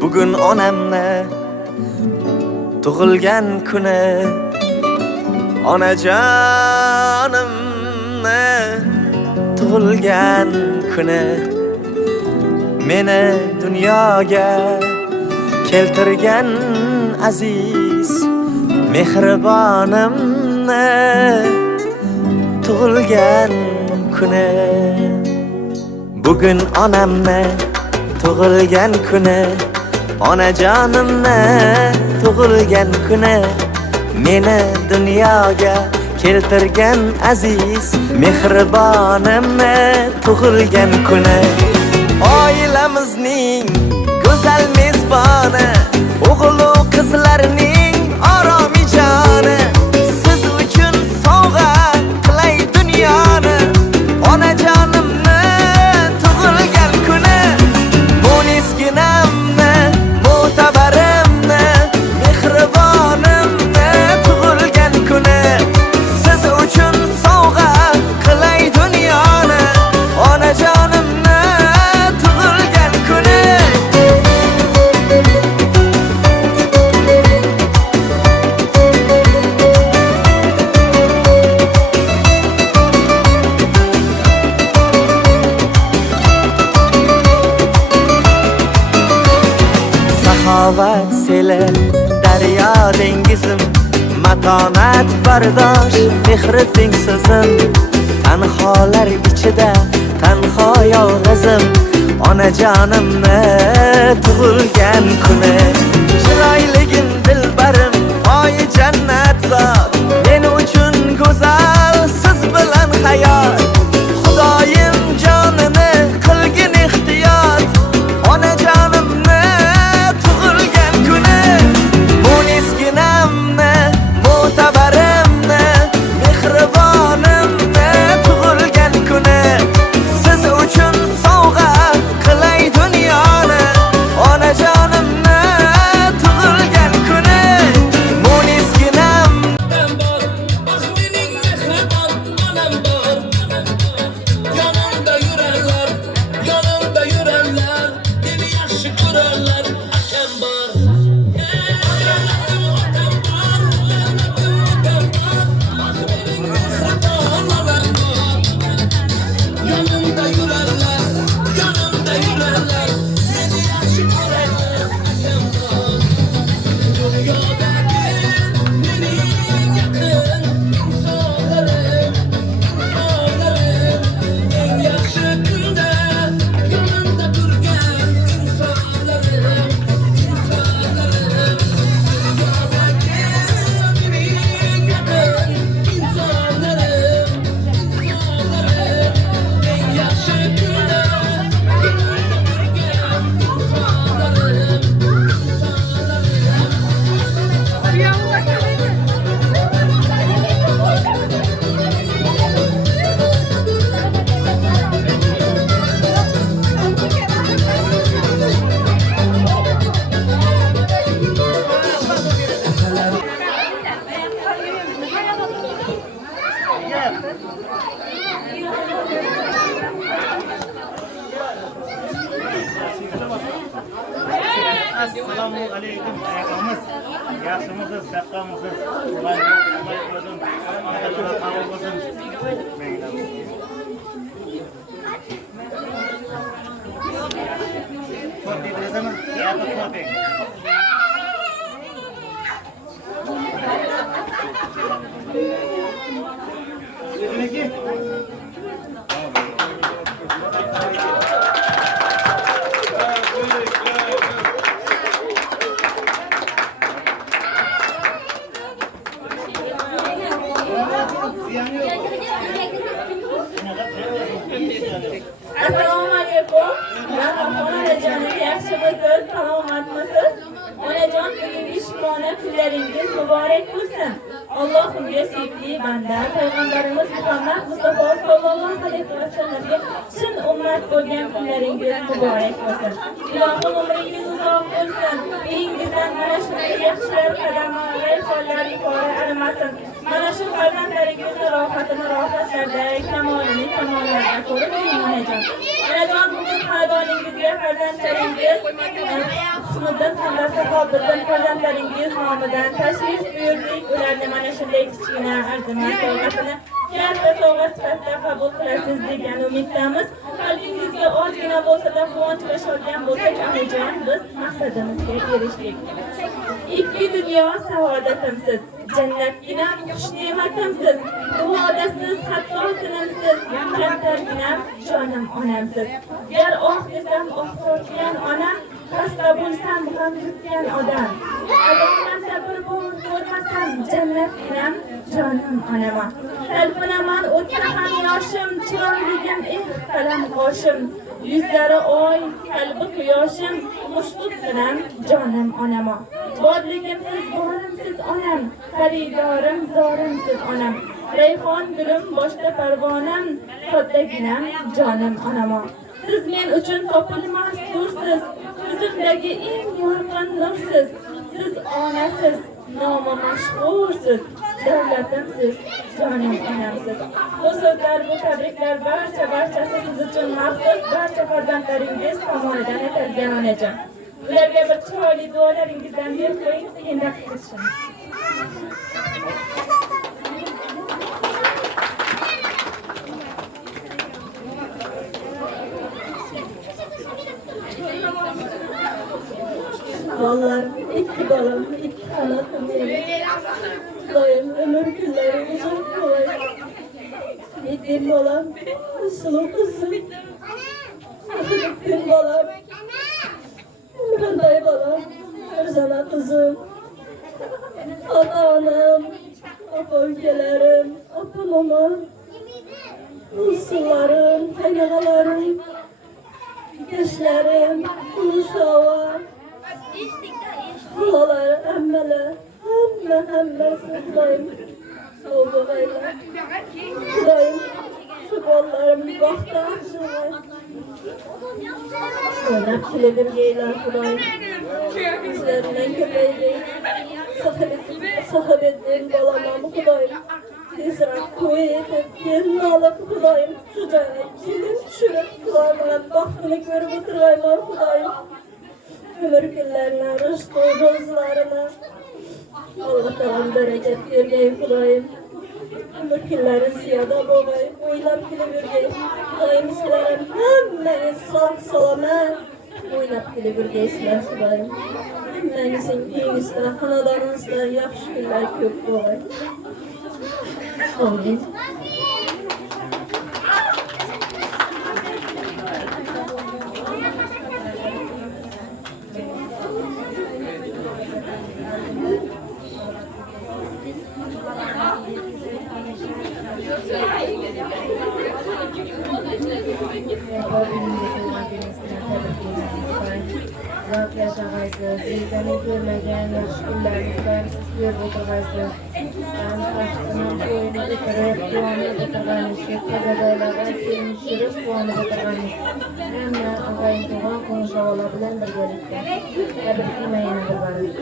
Bugun onamni tug'ilgan kuni, onajonimni tug'ilgan kuni, meni dunyoga keltirgan aziz mehribonimni tug'ilgan kuni. Bugun onamni tug'ilgan kuni, onajonimni tug'ilgan kuni, meni dunyoga keltirgan aziz mehribonimni tug'ilgan kuni. Oilamizning go'zal mezboni, o'g'il-u qizlarning oromijoni, siz uchun sovg'a qilay dunyoni. Onajonimni tug'ilgan kuni, mo'nisginamni, mo'tabarimni, mehribonimni tug'ilgan kuni, siz uchun sovg'a qilay dunyoni. Onajonimni tug'ilgan kuni. Saxovat seli, daryo dengizim, matonat bardosh, mehri tengsizim. Tanholar ichida tanho yolg'izim, onajonimni tug'ilgan kuni. Chiroyligim dilbarim, oyi jannat zot, men uchun go'zal siz bilan hayot. Xudoyim jonini qilgin ehtiyot, onajonimni tug'ilgan kuni. Mo'nisginamni, mo'tabarimni, mehribonimni tug'ilgan kuni, siz uchun sovg'a qilay dunyoni. Onajonimni tug'ilgan kuni. Mo'nisginam Yonimda yurarlar, meni yaxshi ko'rarlar, akam bor. Yonimda yurarlar, meni yaxshi ko'rarlar, akam bor. Dunyodagi mening yaqin insonlarim, eng yaxshi kunda yonimda turgan insonlarim. Dunyodagi mening yaqin insonlarim, eng yaxshi kunda yonimda turgan insonlarim. Assalomu alaykum ayaqamiz. Yaxshimisiz, saqlamisiz? Xudoy qo'ysin. Xudo qabul qilsin. Xo'p, dedingizmi? Yaxshi xo'ping. Sizniki? Assalomu alaykum. Onajonim yaxshimisiz? Salomatmisiz? Onajon, bugungi shukona kunlaringiz muborak bo'lsin. Allohimga sevgili banda, payg'ambarimiz Muhammad Mustafa sallallohu alayhi vasallamga chin ummat bo'lgan kunlaringiz muborak bo'lsin. Ilohim umringiz uzoq bo'lsin. Uyingizdan mana shunday yaxshilar qadamlar, sonlar yuqori arimasin. Mana shu farzandlaringizni rohatini rohatlarda, kamolini kamollarda ko'rib onajon. Onajon, bugun xonadoningizga farzandlaringiz Husniddin hamda Safobiddin farzandlaringiz nomidan tashrif buyurdik. Ularni mana shunday kichkina arzimas sovg'asini katta sovg'a sifatida qabul qilasiz degan umiddamiz. Qalbingizga ozgina bo'lsa-da quvonch va shodlan bo'lsak, onajon, biz maqsadimizga erishdik. Ikki dunyo saodatimsiz, jannatginam xush ne'matimsiz, duodasiz, hatto tinimsiz, kamtarginam jonim onamsiz. Gar oh desam oh tortgan onam, xasta bo'lsam g'am yutgan odam. Adolatda bir bor ko'rmasam jannatginam jonim onama. Talpinaman o'tsa ham yoshim, chiroyligim qalam qoshim. Yuzlari oy, qalbi quyoshim, mushtuq bilan jonim onama. Borligimsiz, borimsiz onam, xaridorim, zorimsiz onam. Rayhon gulim, boshda parvonam, soddaginam jonim onama. Siz men uchun topilmas dursiz, ko'zimdagi eng yorqin nursiz. Siz onasiz, nomi mashhursiz, davlatimsiz, jonim onamsiz. Bu so'zlar, bu tabriklar barchasi siz uchun maxsus, barcha farzandlaringiz tomonidan aytilgan onajon. Ularga bir chiroyli duolaringizdan berib qo'ying, keyin raqs qilishimiz. Vallahi iki balam, iki kanatım benim. Dayım ömür günleri uzun kolay. Yedim balam, sulu kızım. Bütün balam, Kanday balam, Erzana kızım. Ata anam, apa ülkelerim, apa mamam. Usullarım, kaynağalarım, gençlerim, uşağım. Halalar, emmeler, hemmesi Kudayım. Soğuğayla. Kudayım, şu kollarım vakti akşamay. Oynap kiledim geyler Kudayım. Üzerinden köpeydi. Sahip ettiğim balamamı Kudayım. Tezrak kuvvet yerini alıp Kudayım. Şucayım, silip düşürüp kulağımın baktığını görüp oturayım Kudayım. Ömür günlerine, rızkı, rızlarına Allah'tan bereket vergeyim Kudayım. Ömür günleri ziyada boğayım, oylap gülü vergeyim. Kudayım sizlerim, hemmeniz sağ salamet. Oylap gülü vergeysinler Kudayım. Hemmenizin iyinizde, hanadanınızda yaxşı günler köp boğayım. Amin. Zat yaşağaysız, sizden görmegen yaxşı günlerini Kudayımsız görüp oturgaysız. Ben saçtının köyünü getirip, duanı oturganız, kazadaylarga kelmişirip, duanı oturganız. Hemen ağayın tuğan konuşavalar bilen birgelikte. Tebrik yemeğine bilbarız.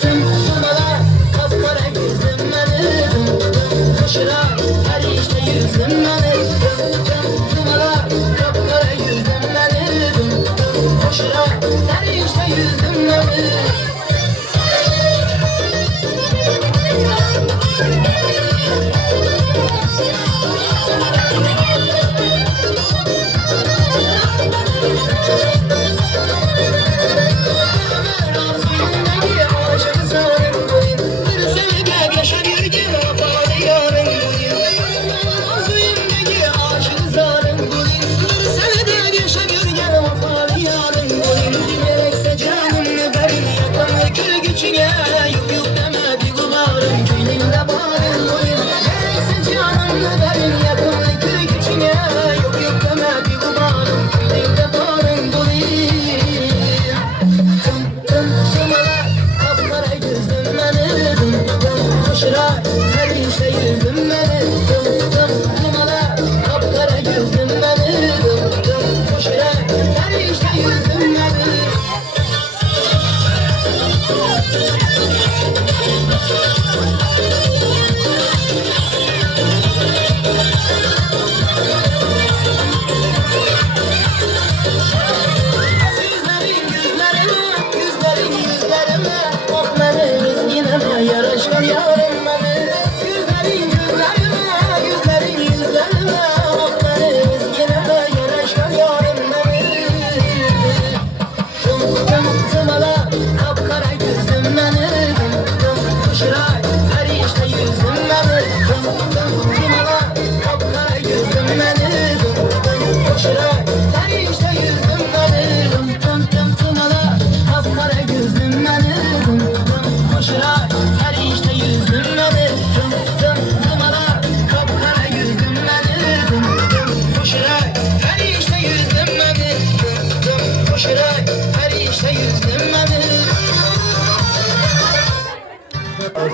Tüm yüzüm beni Tumala kapkara yüzüm beni Koşura ferişte yüzüm beni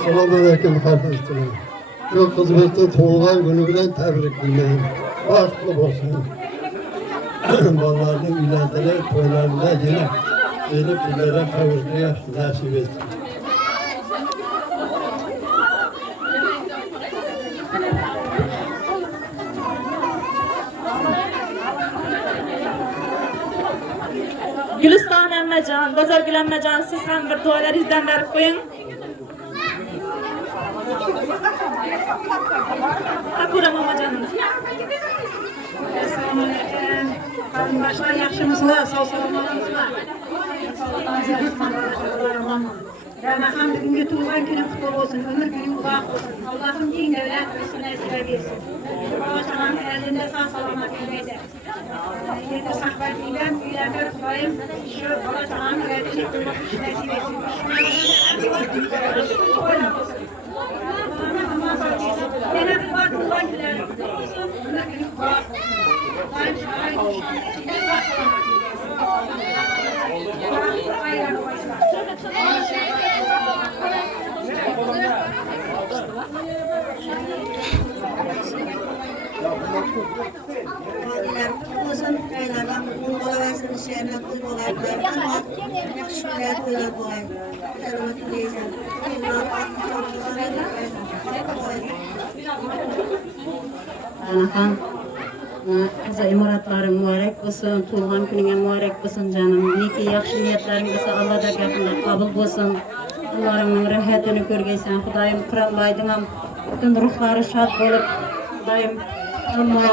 Selamünaleyküm kardeşlerim. Çok kızımızın doğulan günü bilen tebriklerim. Başlı olsun. Vallahi ileride toylarında yine gelip ileri kavuşmaya nasip etsin. Gülistan Emmecan, Bozorgul Emmecan, siz ham bir to'ylar izdan berib qo'ying. Akura Mamacanım. Assalomu alaykum. Qarindoshlar, yaxshimisizlar? Sog'-salomatmisizlar? Yana ham bugungi tug'ilgan kuning qutlug' bo'lsin. Umr kuning uzoq bo'lsin. Allohim keng davlat qilishni nasib bersin. Boshqalarning eldinda sog'-salomat bo'lmaydi. Endi saqlab kelgan uylarga Xudoyim shu bola chaqani hayotini qilishni nasib etsin. Yana bir bor tug'ilgan kunlar qutlug' bo'lsin. Umr kuning uzoq olsun, kaynadan mutlu olasın, şehirde kul olaylar, ama yaxşı günler to'ylar bo'ladi. Salomat bo'linglar. Anahan qizi imoratlari muborak bo'lsin, tug'ilgan kuning ham muborak bo'lsin jonim. Neki yaxshi niyatlaring bo'lsa Allohga yaqinda qabul bo'lsin. Ularning rohatini ko'rgaysan. Xudoyim Qur'onbayning ham butun ruhlari shod bo'lib, Xudoyim hamma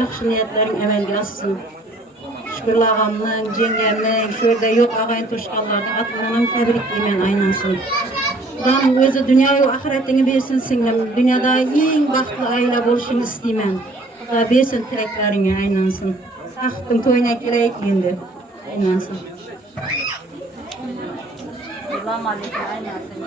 yaxshi niyatlaring amalga oshsin. Shukrlar og'amning, jengamning, shu yerda yo'q og'ayin to'shqanlarni atlanim tabriklayman aynasin. Xudoning o'zi dunyoyu oxiratini bersin singlim. Dunyoda eng baxtli oila bo'lishingni istayman. Xudo bersin tilaklaringga aynasin. Saxtning to'yina kelaylik endi. Aynasin. Assalomu alaykum. Aynasin.